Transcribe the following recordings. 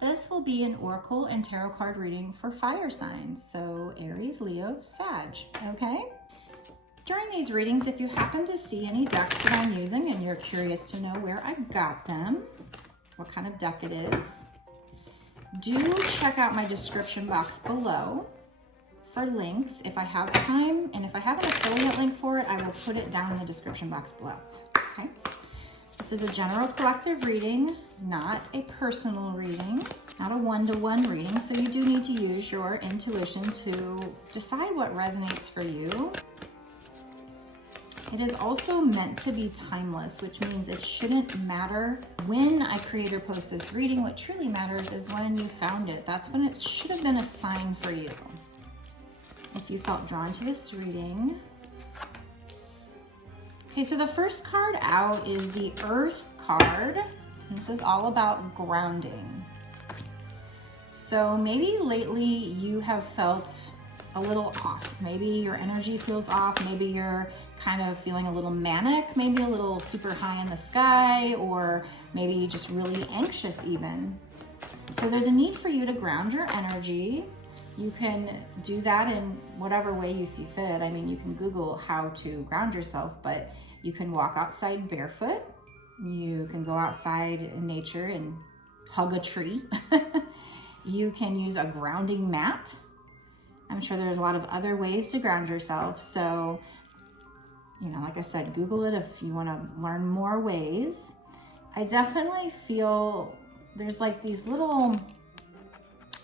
This will be an oracle and tarot card reading for fire signs, so Aries, Leo, Sag, okay? During these readings, if you happen to see any decks that I'm using and you're curious to know where I got them, what kind of deck it is, do check out my description box below for links if I have time, and if I have an affiliate link for it, I will put it down in the description box below, okay? This is a general collective reading, not a personal reading, not a one-to-one reading, so you do need to use your intuition to decide what resonates for you. It is also meant to be timeless, which means it shouldn't matter when I create or post this reading. What truly matters is when you found it. That's when it should have been a sign for you. If you felt drawn to this reading. Okay, so the first card out is the Earth card. This is all about grounding. So maybe lately you have felt a little off. Maybe your energy feels off. Maybe you're kind of feeling a little manic, maybe a little super high in the sky, or maybe just really anxious even. So there's a need for you to ground your energy. You can do that in whatever way you see fit. I mean, you can Google how to ground yourself, but you can walk outside barefoot. You can go outside in nature and hug a tree. You can use a grounding mat. I'm sure there's a lot of other ways to ground yourself. So, you know, like I said, Google it if you want to learn more ways. I definitely feel there's like these little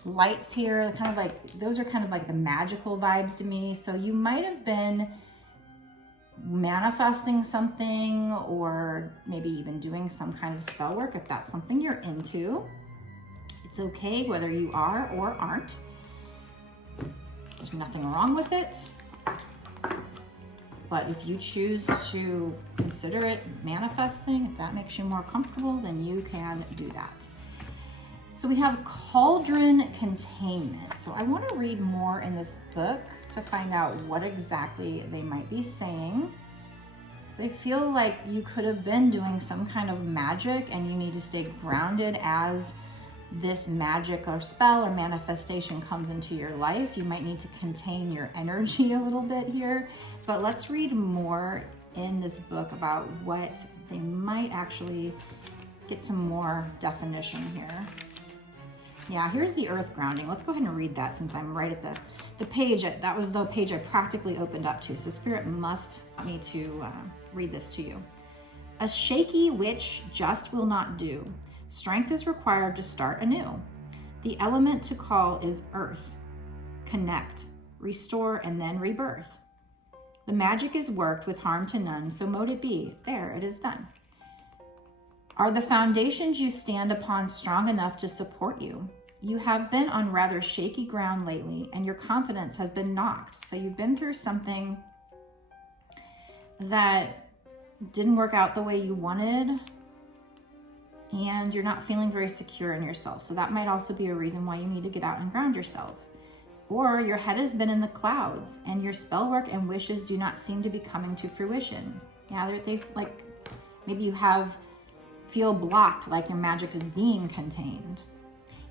lights here, kind of like, those are kind of like the magical vibes to me. So you might have been manifesting something, or maybe even doing some kind of spell work if that's something you're into. It's okay whether you are or aren't. There's nothing wrong with it. But if you choose to consider it manifesting, if that makes you more comfortable, then you can do that. So we have cauldron containment. So I want to read more in this book to find out what exactly they might be saying. They feel like you could have been doing some kind of magic and you need to stay grounded as this magic or spell or manifestation comes into your life. You might need to contain your energy a little bit here, but let's read more in this book about what they might actually get some more definition here. Yeah, here's the earth grounding. Let's go ahead and read that since I'm right at the page. That was the page I practically opened up to. So Spirit must want me to read this to you. A shaky witch just will not do. Strength is required to start anew. The element to call is earth. Connect, restore, and then rebirth. The magic is worked with harm to none, so mote it be. There, it is done. Are the foundations you stand upon strong enough to support you? You have been on rather shaky ground lately, and your confidence has been knocked. So you've been through something that didn't work out the way you wanted, and you're not feeling very secure in yourself. So that might also be a reason why you need to get out and ground yourself. Or your head has been in the clouds, and your spell work and wishes do not seem to be coming to fruition. Yeah, they like, maybe you feel blocked, like your magic is being contained.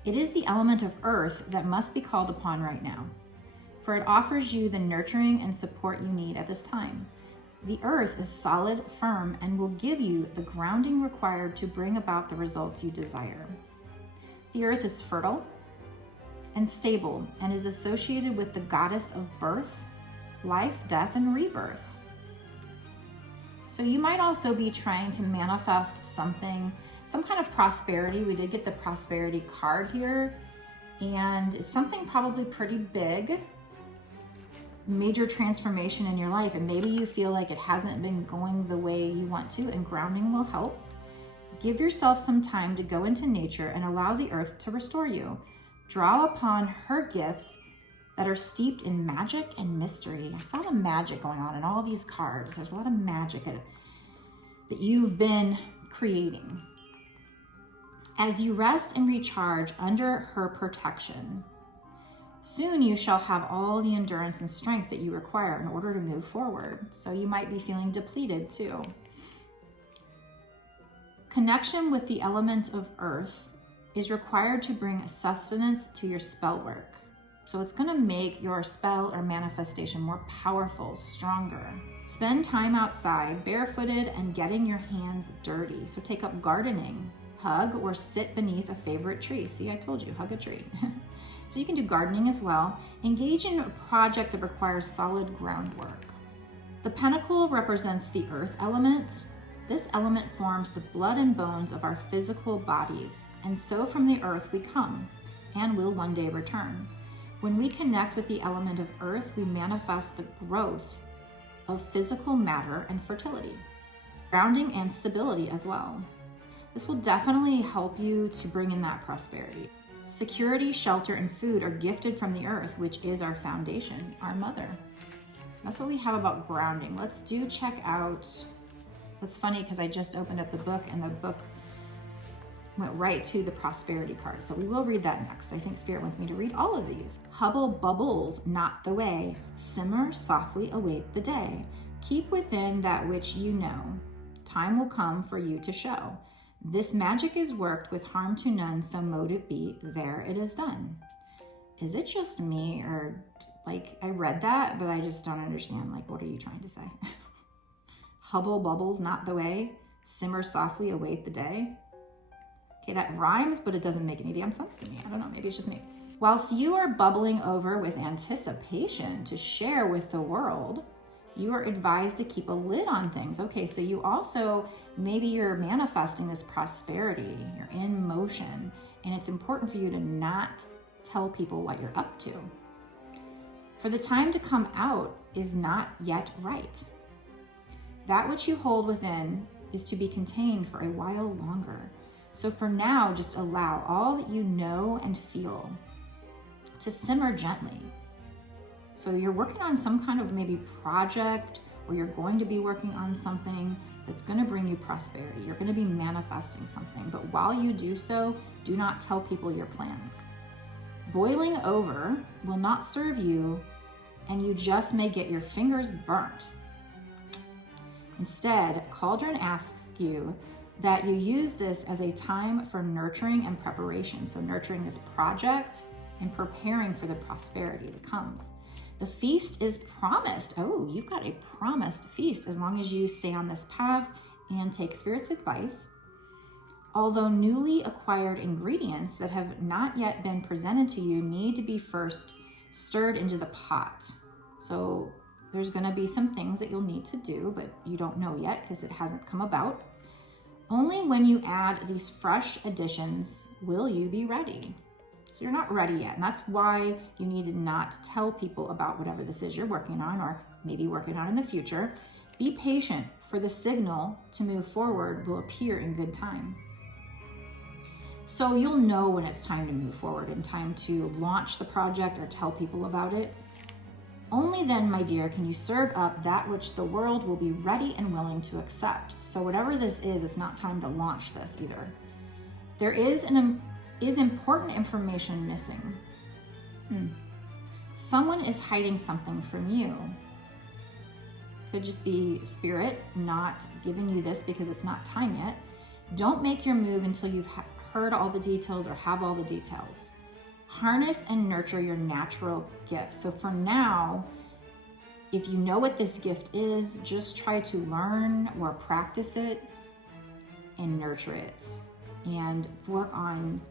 It is the element of earth that must be called upon right now, for it offers you the nurturing and support you need at this time. The earth is solid, firm, and will give you the grounding required to bring about the results you desire. The earth is fertile and stable and is associated with the goddess of birth, life, death, and rebirth. So you might also be trying to manifest something, some kind of prosperity. We did get the prosperity card here, and it's something probably pretty big, major transformation in your life, and maybe you feel like it hasn't been going the way you want to, and grounding will help. Give yourself some time to go into nature and allow the earth to restore you. Draw upon her gifts that are steeped in magic and mystery. I saw the magic going on in all these cards. There's a lot of magic that you've been creating. As you rest and recharge under her protection, soon you shall have all the endurance and strength that you require in order to move forward. So you might be feeling depleted too. Connection with the element of earth is required to bring sustenance to your spell work. So it's going to make your spell or manifestation more powerful, stronger. Spend time outside, barefooted, and getting your hands dirty. So take up gardening, hug or sit beneath a favorite tree. See, I told you, hug a tree. So you can do gardening as well. Engage in a project that requires solid groundwork. The pentacle represents the earth element. This element forms the blood and bones of our physical bodies, and so from the earth we come and will one day return. When we connect with the element of earth, we manifest the growth of physical matter and fertility, grounding and stability as well. This will definitely help you to bring in that prosperity. Security, shelter, and food are gifted from the earth, which is our foundation, our mother. So that's what we have about grounding. Let's check out. That's funny because I just opened up the book and the book went right to the prosperity card. So we will read that next. I think Spirit wants me to read all of these. Hubble bubbles not the way. Simmer softly await the day. Keep within that which you know. Time will come for you to show. This magic is worked with harm to none, so mote it be, there it is done. Is it just me, or like I read that, but I just don't understand, like, what are you trying to say? Hubble bubbles not the way. Simmer softly await the day. Okay, that rhymes, but it doesn't make any damn sense to me. I don't know, maybe it's just me. Whilst you are bubbling over with anticipation to share with the world, you are advised to keep a lid on things. Okay, so you also, maybe you're manifesting this prosperity, you're in motion, and it's important for you to not tell people what you're up to. For the time to come out is not yet right. That which you hold within is to be contained for a while longer. So for now, just allow all that you know and feel to simmer gently. So you're working on some kind of maybe project, or you're going to be working on something that's going to bring you prosperity. You're going to be manifesting something. But while you do so, do not tell people your plans. Boiling over will not serve you, and you just may get your fingers burnt. Instead, Cauldron asks you that you use this as a time for nurturing and preparation. So nurturing this project and preparing for the prosperity that comes. The feast is promised. Oh, you've got a promised feast as long as you stay on this path and take Spirit's advice. Although newly acquired ingredients that have not yet been presented to you need to be first stirred into the pot. So there's going to be some things that you'll need to do, but you don't know yet because it hasn't come about. Only when you add these fresh additions will you be ready. So you're not ready yet, and that's why you need to not tell people about whatever this is you're working on, or maybe working on in the future. Be patient, for the signal to move forward will appear in good time. So you'll know when it's time to move forward and time to launch the project or tell people about it. Only then, my dear, can you serve up that which the world will be ready and willing to accept. So whatever this is, it's not time to launch this either. There is important information missing. Someone is hiding something from you. Could just be Spirit not giving you this because it's not time yet. Don't make your move until you've heard all the details or have all the details. Harness and nurture your natural gifts. So for now, if you know what this gift is, just try to learn or practice it and nurture it, and work on,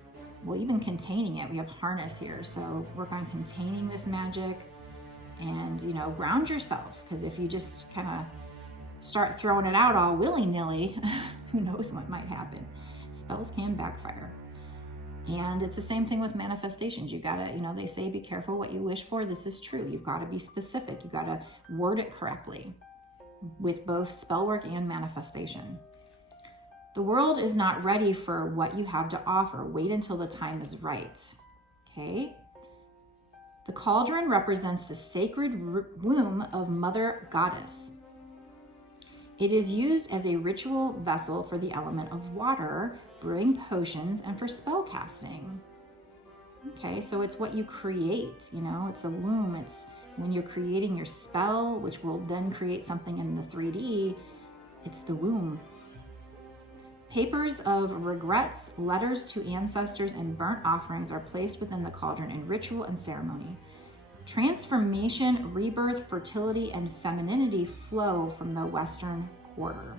well, even containing it. We have harness here, so work on containing this magic, and ground yourself, because if you just kind of start throwing it out all willy-nilly, who knows what might happen. Spells can backfire. And it's the same thing with manifestations. You gotta, they say be careful what you wish for. This is true. You've got to be specific. You got to word it correctly with both spell work and manifestation. The world is not ready for what you have to offer. Wait until the time is right. Okay? The cauldron represents the sacred womb of Mother Goddess. It is used as a ritual vessel for the element of water, brewing potions, and for spell casting. Okay, so it's what you create, it's a womb. It's when you're creating your spell, which will then create something in the 3D, it's the womb. Papers of regrets, letters to ancestors, and burnt offerings are placed within the cauldron in ritual and ceremony. Transformation, rebirth, fertility, and femininity flow from the western quarter.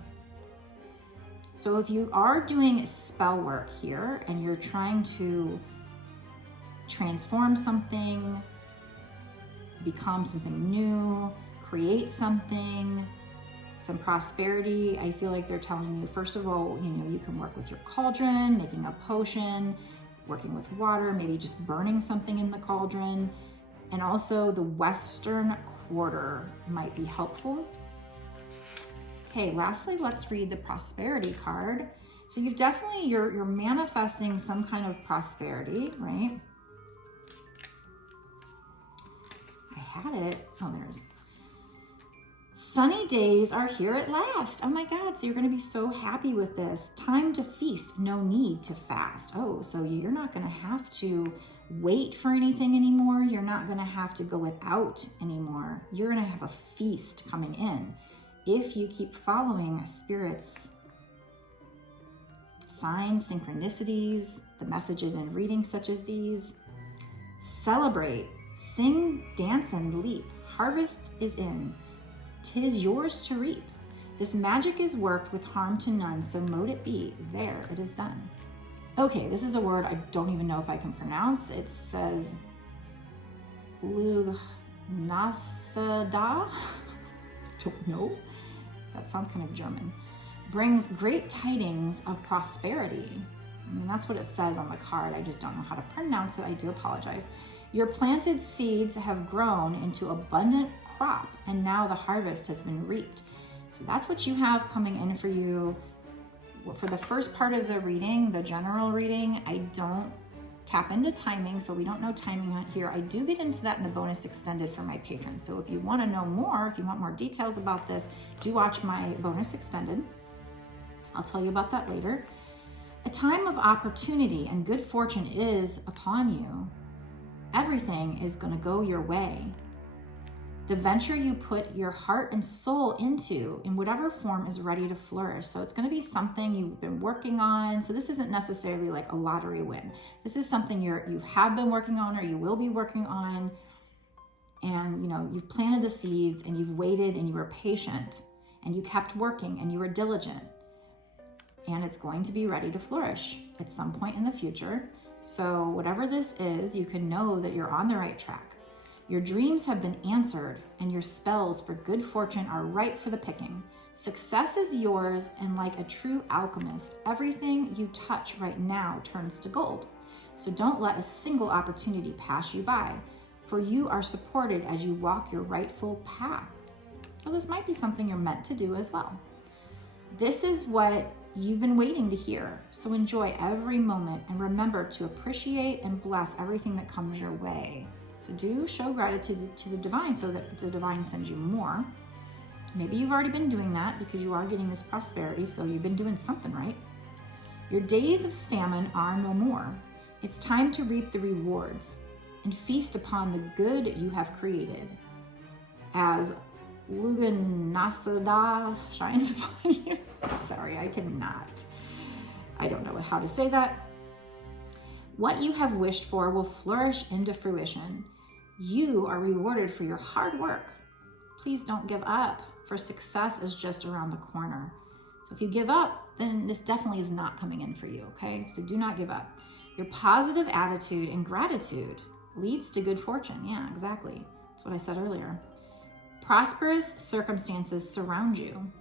So if you are doing spell work here and you're trying to transform something, become something new, create something, some prosperity, I feel like they're telling you, first of all, you can work with your cauldron, making a potion, working with water, maybe just burning something in the cauldron. And also the western quarter might be helpful. Okay, lastly, let's read the prosperity card. So you're manifesting some kind of prosperity, right? I had it. Oh, there's. Sunny days are here at last. Oh my God, so you're gonna be so happy with this. Time to feast, no need to fast. Oh, so you're not gonna have to wait for anything anymore. You're not gonna have to go without anymore. You're gonna have a feast coming in if you keep following Spirit's signs, synchronicities, the messages and readings such as these. Celebrate, sing, dance, and leap. Harvest is in. 'Tis yours to reap. This magic is worked with harm to none, so mote it be. There, it is done. Okay, this is a word I don't even know if I can pronounce. It says Lugnasada. Don't know. That sounds kind of German. Brings great tidings of prosperity. I mean, that's what it says on the card. I just don't know how to pronounce it. I do apologize. Your planted seeds have grown into abundant crop, and now the harvest has been reaped. So that's what you have coming in for you. For the first part of the reading, the general reading, I don't tap into timing, so we don't know timing out here. I do get into that in the bonus extended for my patrons. So if you want to know more, if you want more details about this, do watch my bonus extended. I'll tell you about that later. A time of opportunity and good fortune is upon you. Everything is going to go your way. The venture you put your heart and soul into in whatever form is ready to flourish. So it's going to be something you've been working on. So this isn't necessarily like a lottery win. This is something you have been working on or you will be working on. And you've planted the seeds and you've waited and you were patient and you kept working and you were diligent. And it's going to be ready to flourish at some point in the future. So whatever this is, you can know that you're on the right track. Your dreams have been answered and your spells for good fortune are ripe for the picking. Success is yours, and like a true alchemist, everything you touch right now turns to gold. So don't let a single opportunity pass you by, for you are supported as you walk your rightful path. So this might be something you're meant to do as well. This is what you've been waiting to hear. So enjoy every moment and remember to appreciate and bless everything that comes your way. So do show gratitude to the divine so that the divine sends you more. Maybe you've already been doing that because you are getting this prosperity, so you've been doing something right. Your days of famine are no more. It's time to reap the rewards and feast upon the good you have created. As Lugnasada shines upon you. Sorry, I cannot. I don't know how to say that. What you have wished for will flourish into fruition. You are rewarded for your hard work. Please don't give up, for success is just around the corner. So if you give up, then this definitely is not coming in for you, okay? So do not give up. Your positive attitude and gratitude leads to good fortune. Yeah, exactly. That's what I said earlier. Prosperous circumstances surround you.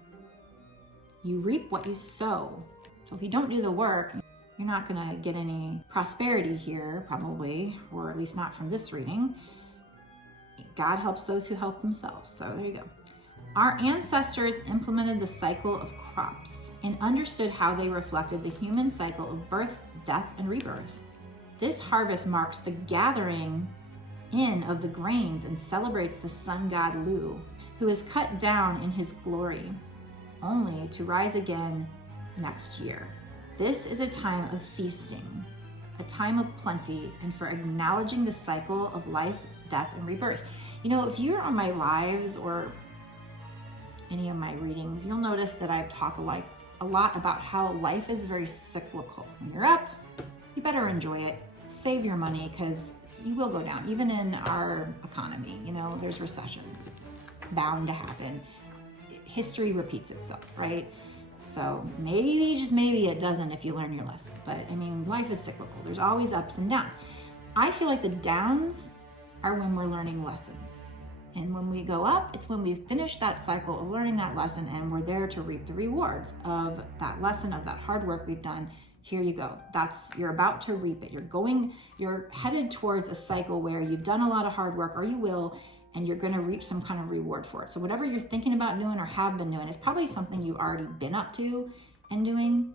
You reap what you sow. So if you don't do the work, you're not going to get any prosperity here, probably, or at least not from this reading. God helps those who help themselves. So there you go. Our ancestors implemented the cycle of crops and understood how they reflected the human cycle of birth, death, and rebirth. This harvest marks the gathering in of the grains and celebrates the sun god Lu, who is cut down in his glory, only to rise again next year. This is a time of feasting, a time of plenty, and for acknowledging the cycle of life, death, and rebirth. If you're on my lives or any of my readings, you'll notice that I talk a a lot about how life is very cyclical. When you're up, you better enjoy it. Save your money, because you will go down. Even in our economy, you know, there's recessions. It's bound to happen. History repeats itself, right? So maybe, just maybe it doesn't if you learn your lesson. But I mean, life is cyclical. There's always ups and downs. I feel like the downs are when we're learning lessons. And when we go up, it's when we've finished that cycle of learning that lesson and we're there to reap the rewards of that lesson, of that hard work we've done. Here you go. You're about to reap it. You're headed towards a cycle where you've done a lot of hard work, or you will, and you're going to reap some kind of reward for it. So whatever you're thinking about doing or have been doing is probably something you've already been up to and doing,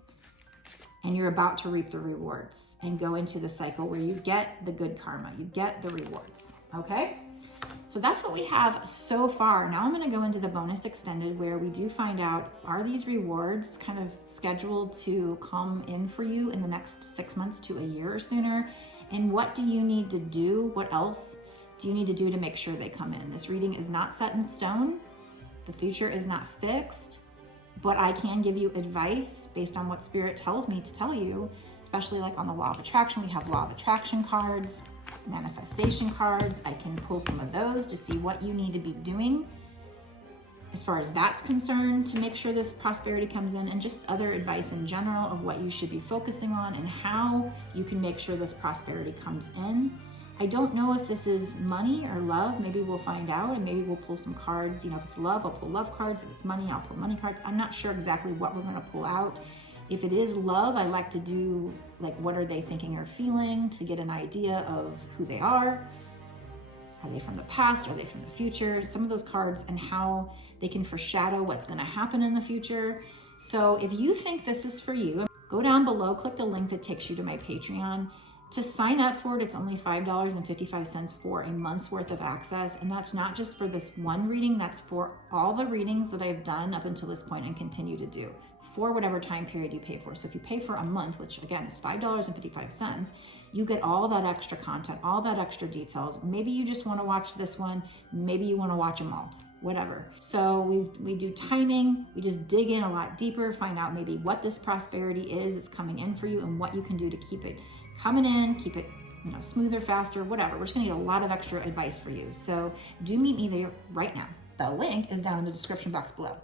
and you're about to reap the rewards and go into the cycle where you get the good karma, you get the rewards, okay? So that's what we have so far. Now I'm going to go into the bonus extended, where we do find out, are these rewards kind of scheduled to come in for you in the next 6 months to a year or sooner? And what do you need to do? What else do you need to do to make sure they come in? This reading is not set in stone. The future is not fixed, but I can give you advice based on what Spirit tells me to tell you, especially like on the law of attraction. We have law of attraction cards, manifestation cards. I can pull some of those to see what you need to be doing as far as that's concerned to make sure this prosperity comes in, and just other advice in general of what you should be focusing on and how you can make sure this prosperity comes in. I don't know if this is money or love. Maybe we'll find out, and maybe we'll pull some cards. You know, if it's love, I'll pull love cards. If it's money, I'll pull money cards. I'm not sure exactly what we're going to pull out. If it is love, I like to do like, what are they thinking or feeling, to get an idea of who they are. Are they from the past? Are they from the future? Some of those cards and how they can foreshadow what's going to happen in the future. So if you think this is for you, go down below, click the link that takes you to my Patreon. To sign up for it, it's only $5.55 for a month's worth of access. And that's not just for this one reading, that's for all the readings that I've done up until this point and continue to do for whatever time period you pay for. So if you pay for a month, which again is $5.55, you get all that extra content, all that extra details. Maybe you just want to watch this one. Maybe you want to watch them all, whatever. So we do timing. We just dig in a lot deeper, find out maybe what this prosperity is that's coming in for you and what you can do to keep it coming in, keep it, you know, smoother, faster, whatever. We're just gonna get a lot of extra advice for you. So do meet me there right now. The link is down in the description box below.